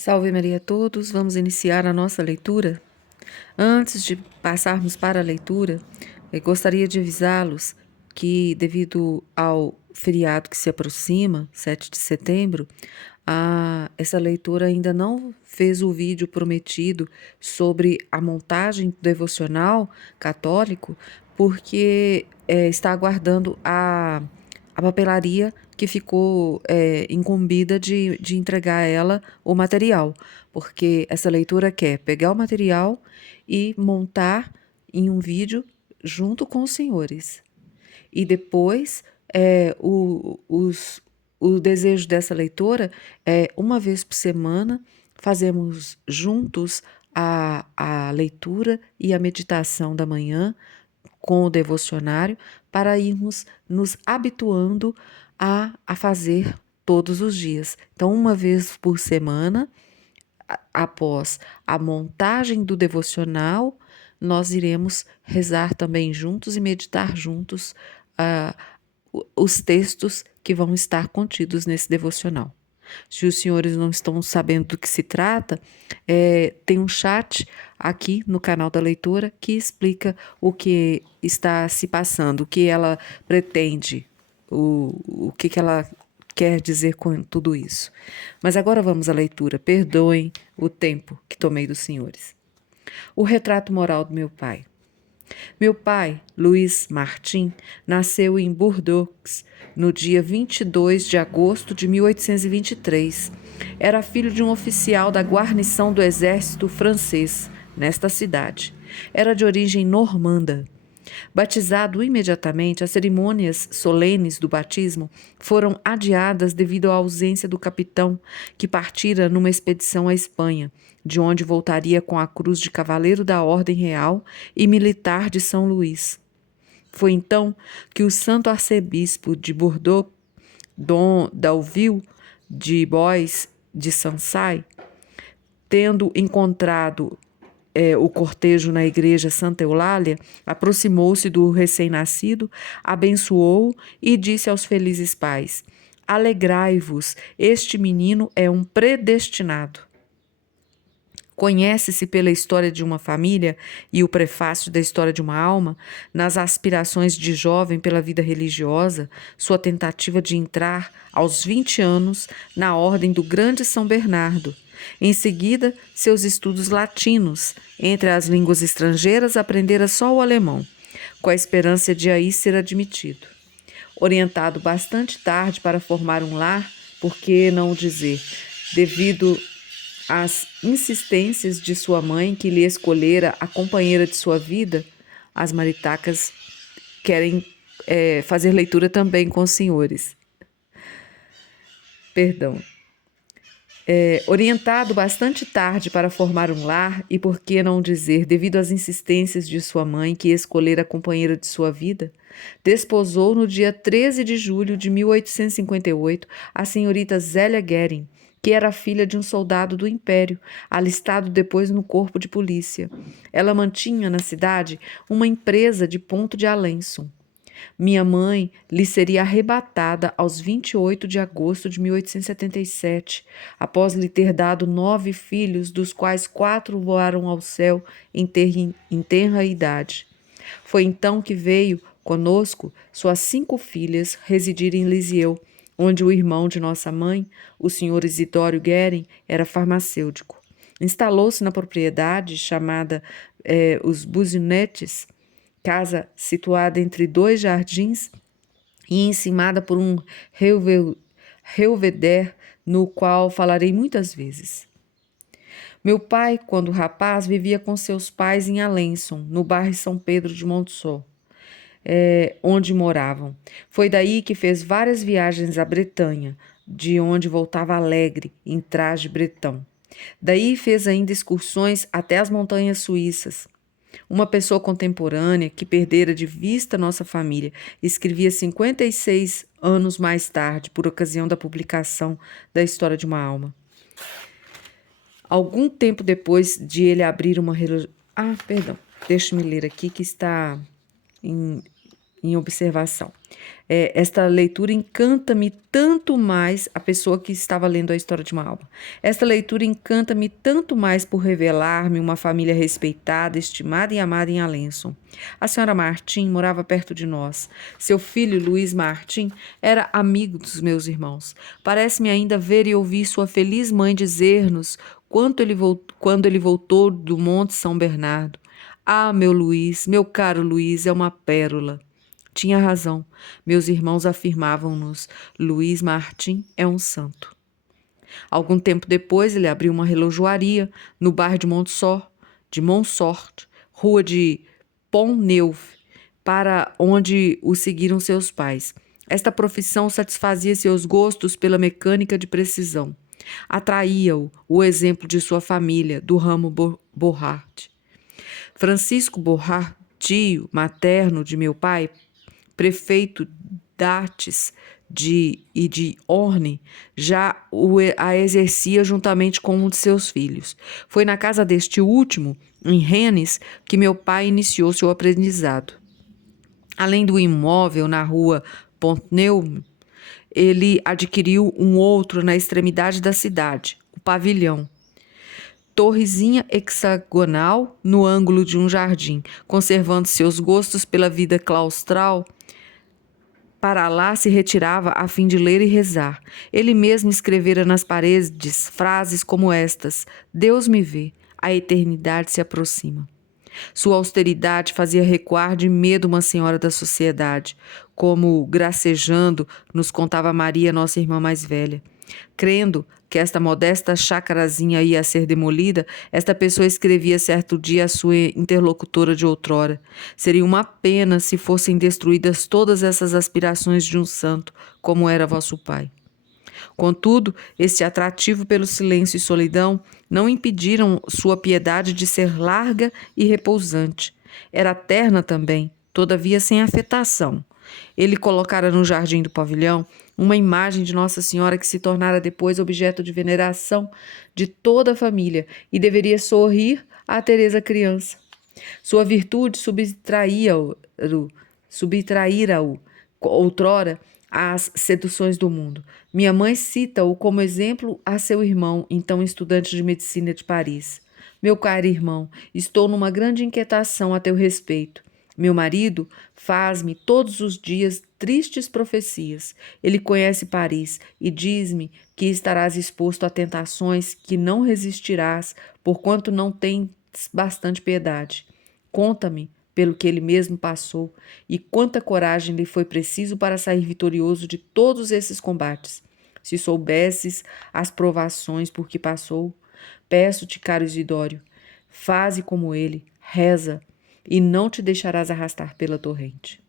Salve Maria a todos, vamos iniciar a nossa leitura. Antes de passarmos para a leitura, gostaria de avisá-los que, devido ao feriado que se aproxima, 7 de setembro, essa leitura ainda não fez o vídeo prometido sobre a montagem do devocional católico, porque está aguardando a papelaria que ficou incumbida de entregar a ela o material, porque essa leitura quer pegar o material e montar em um vídeo junto com os senhores. E depois, o desejo dessa leitora é, uma vez por semana, fazemos juntos a leitura e a meditação da manhã com o devocionário para irmos nos habituando a fazer todos os dias. Então, uma vez por semana, após a montagem do devocional, nós iremos rezar também juntos e meditar juntos os textos que vão estar contidos nesse devocional. Se os senhores não estão sabendo do que se trata, tem um chat aqui no canal da leitora que explica o que está se passando, o que ela pretende, o que ela quer dizer com tudo isso. Mas agora vamos à leitura. Perdoem o tempo que tomei dos senhores. O retrato moral do meu pai. Meu pai, Luiz Martim, nasceu em Bordeaux no dia 22 de agosto de 1823. Era filho de um oficial da guarnição do exército francês, nesta cidade. Era de origem normanda. Batizado imediatamente, as cerimônias solenes do batismo foram adiadas devido à ausência do capitão, que partira numa expedição à Espanha, de onde voltaria com a cruz de cavaleiro da Ordem Real e militar de São Luís. Foi então que o santo arcebispo de Bordeaux, Dom Dalville de Bois de Sançay, tendo encontrado o cortejo na igreja Santa Eulália, aproximou-se do recém-nascido, abençoou-o e disse aos felizes pais: Alegrai-vos, este menino é um predestinado. Conhece-se pela história de uma família e o prefácio da história de uma alma, nas aspirações de jovem pela vida religiosa, sua tentativa de entrar, aos 20 anos, na ordem do grande São Bernardo. Em seguida, seus estudos latinos. Entre as línguas estrangeiras, aprendera só o alemão, com a esperança de aí ser admitido. Orientado bastante tarde para formar um lar, por que não dizer, devido às insistências de sua mãe, que lhe escolhera a companheira de sua vida, as maritacas querem fazer leitura também com os senhores. Perdão. Orientado bastante tarde para formar um lar, e por que não dizer, devido às insistências de sua mãe, que escolhera a companheira de sua vida, desposou no dia 13 de julho de 1858 a senhorita Zélia Guerin, que era filha de um soldado do Império, alistado depois no corpo de polícia. Ela mantinha na cidade uma empresa de ponto de Alençon. Minha mãe lhe seria arrebatada aos 28 de agosto de 1877, após lhe ter dado 9 filhos, dos quais 4 voaram ao céu em tenra idade. Foi então que veio, conosco, suas 5 filhas, residir em Lisieux, onde o irmão de nossa mãe, o senhor Isidório Guerin, era farmacêutico. Instalou-se na propriedade chamada Os Buzinetes, casa situada entre 2 jardins e encimada por um relvedere, no qual falarei muitas vezes. Meu pai, quando rapaz, vivia com seus pais em Alençon, no bairro São Pedro de Montsó, onde moravam. Foi daí que fez várias viagens à Bretanha, de onde voltava alegre, em traje bretão. Daí fez ainda excursões até as montanhas suíças. Uma pessoa contemporânea que perdera de vista nossa família escrevia 56 anos mais tarde, por ocasião da publicação da História de uma Alma. Algum tempo depois de ele abrir uma... deixe-me ler aqui que está em observação. Esta leitura encanta-me tanto mais, a pessoa que estava lendo a história de uma alma. Esta leitura encanta-me tanto mais por revelar-me uma família respeitada, estimada e amada em Alençon. A senhora Martim morava perto de nós. Seu filho, Luiz Martim, era amigo dos meus irmãos. Parece-me ainda ver e ouvir sua feliz mãe dizer-nos quando ele voltou do Monte São Bernardo: "Ah, meu Luiz, meu caro Luiz, é uma pérola." Tinha razão. Meus irmãos afirmavam-nos: Luiz Martim é um santo. Algum tempo depois, ele abriu uma relojoaria no bairro de Montsort, rua de Pont-Neuf, para onde o seguiram seus pais. Esta profissão satisfazia seus gostos pela mecânica de precisão. Atraía-o o exemplo de sua família, do ramo Borrart. Francisco Borrart, tio materno de meu pai, prefeito d'Artes e de Orne, já a exercia juntamente com um de seus filhos. Foi na casa deste último, em Rennes, que meu pai iniciou seu aprendizado. Além do imóvel na rua Pont-Neuf, ele adquiriu um outro na extremidade da cidade, o pavilhão. Torrezinha hexagonal no ângulo de um jardim, conservando seus gostos pela vida claustral. Para lá se retirava a fim de ler e rezar. Ele mesmo escrevera nas paredes frases como estas: Deus me vê, a eternidade se aproxima. Sua austeridade fazia recuar de medo uma senhora da sociedade, como, gracejando, nos contava Maria, nossa irmã mais velha. Crendo que esta modesta chácarazinha ia ser demolida, esta pessoa escrevia certo dia à sua interlocutora de outrora: seria uma pena se fossem destruídas todas essas aspirações de um santo, como era vosso pai. Contudo, este atrativo pelo silêncio e solidão não impediram sua piedade de ser larga e repousante. Era terna também, todavia sem afetação. Ele colocara no jardim do pavilhão uma imagem de Nossa Senhora que se tornara depois objeto de veneração de toda a família e deveria sorrir a Teresa criança. Sua virtude subtraíra-o outrora às seduções do mundo. Minha mãe cita-o como exemplo a seu irmão, então estudante de medicina de Paris. Meu caro irmão, estou numa grande inquietação a teu respeito. Meu marido faz-me todos os dias tristes profecias. Ele conhece Paris e diz-me que estarás exposto a tentações que não resistirás, porquanto não tens bastante piedade. Conta-me pelo que ele mesmo passou e quanta coragem lhe foi preciso para sair vitorioso de todos esses combates. Se soubesses as provações por que passou, peço-te, caro Isidório, faze como ele, reza, e não te deixarás arrastar pela torrente.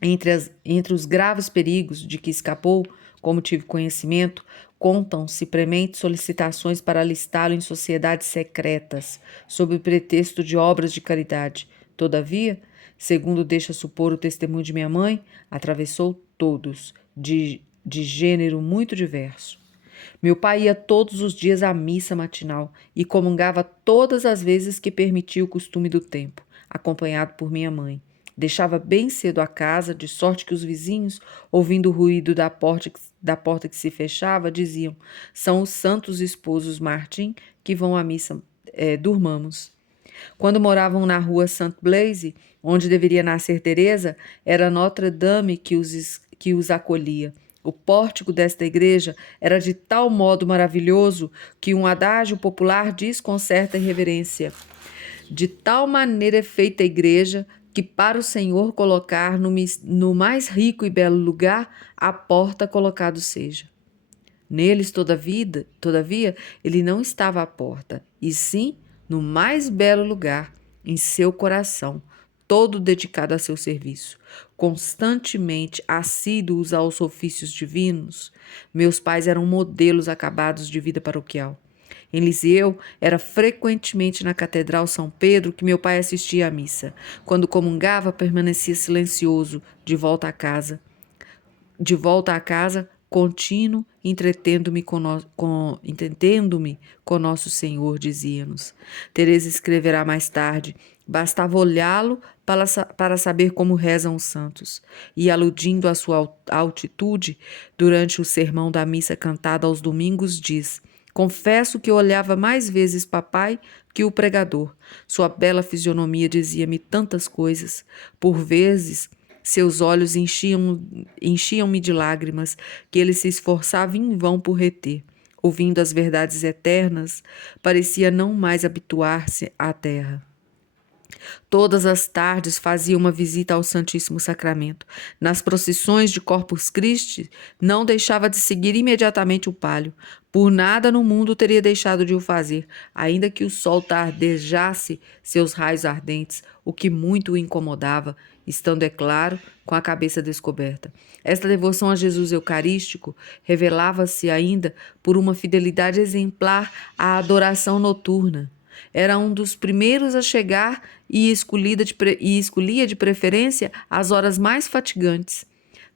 Entre os graves perigos de que escapou, como tive conhecimento, contam-se prementes solicitações para alistá-lo em sociedades secretas, sob o pretexto de obras de caridade. Todavia, segundo deixa supor o testemunho de minha mãe, atravessou todos, de gênero muito diverso. Meu pai ia todos os dias à missa matinal e comungava todas as vezes que permitia o costume do tempo, acompanhado por minha mãe. Deixava bem cedo a casa, de sorte que os vizinhos, ouvindo o ruído da porta que se fechava, diziam: são os santos esposos Martim que vão à missa, durmamos. Quando moravam na rua Saint-Blaise, onde deveria nascer Teresa, era Notre-Dame que os acolhia. O pórtico desta igreja era de tal modo maravilhoso que um adágio popular diz com certa irreverência: de tal maneira é feita a igreja que para o Senhor colocar no mais rico e belo lugar, a porta colocado seja. Neles, todavia, ele não estava à porta, e sim no mais belo lugar, em seu coração, todo dedicado a seu serviço, constantemente assíduos aos ofícios divinos. Meus pais eram modelos acabados de vida paroquial. Em Lisieux, era frequentemente na Catedral São Pedro que meu pai assistia à missa. Quando comungava, permanecia silencioso, de volta à casa, contínuo, entretendo-me com nosso Senhor, dizia-nos. Teresa escreverá mais tarde: Bastava olhá-lo para saber como rezam os santos. E aludindo à sua altitude, durante o sermão da missa cantada aos domingos, diz: Confesso que olhava mais vezes papai que o pregador. Sua bela fisionomia dizia-me tantas coisas. Por vezes, seus olhos enchiam-me de lágrimas que ele se esforçava em vão por reter. Ouvindo as verdades eternas, parecia não mais habituar-se à terra. Todas as tardes fazia uma visita ao Santíssimo Sacramento. Nas procissões de Corpus Christi, não deixava de seguir imediatamente o palio. Por nada no mundo teria deixado de o fazer, ainda que o sol tardejasse seus raios ardentes, o que muito o incomodava, estando, é claro, com a cabeça descoberta. Esta devoção a Jesus Eucarístico revelava-se ainda por uma fidelidade exemplar à adoração noturna. Era um dos primeiros a chegar e escolhia de preferência as horas mais fatigantes.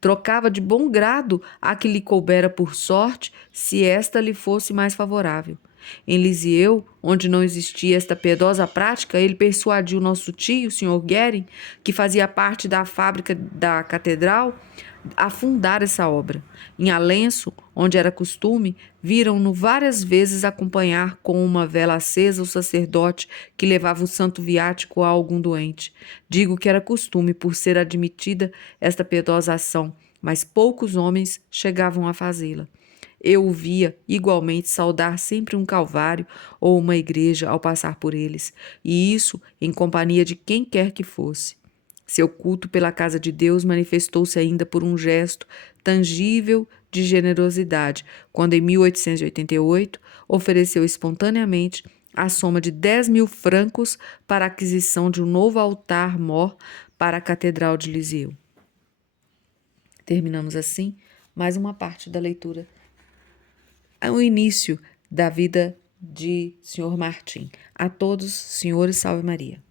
Trocava de bom grado a que lhe coubera por sorte, se esta lhe fosse mais favorável. Em Lisieux, onde não existia esta piedosa prática, ele persuadiu nosso tio, Sr. Guerin, que fazia parte da fábrica da catedral, a fundar essa obra. Em Alenço, onde era costume, viram-no várias vezes acompanhar com uma vela acesa o sacerdote que levava o santo viático a algum doente. Digo que era costume por ser admitida esta piedosa ação, mas poucos homens chegavam a fazê-la. Eu o via, igualmente, saudar sempre um calvário ou uma igreja ao passar por eles, e isso em companhia de quem quer que fosse. Seu culto pela casa de Deus manifestou-se ainda por um gesto tangível de generosidade, quando em 1888 ofereceu espontaneamente a soma de 10.000 francos para a aquisição de um novo altar-mor para a Catedral de Lisieux. Terminamos assim mais uma parte da leitura. O início da vida de Sr. Martim. A todos, senhores, salve Maria.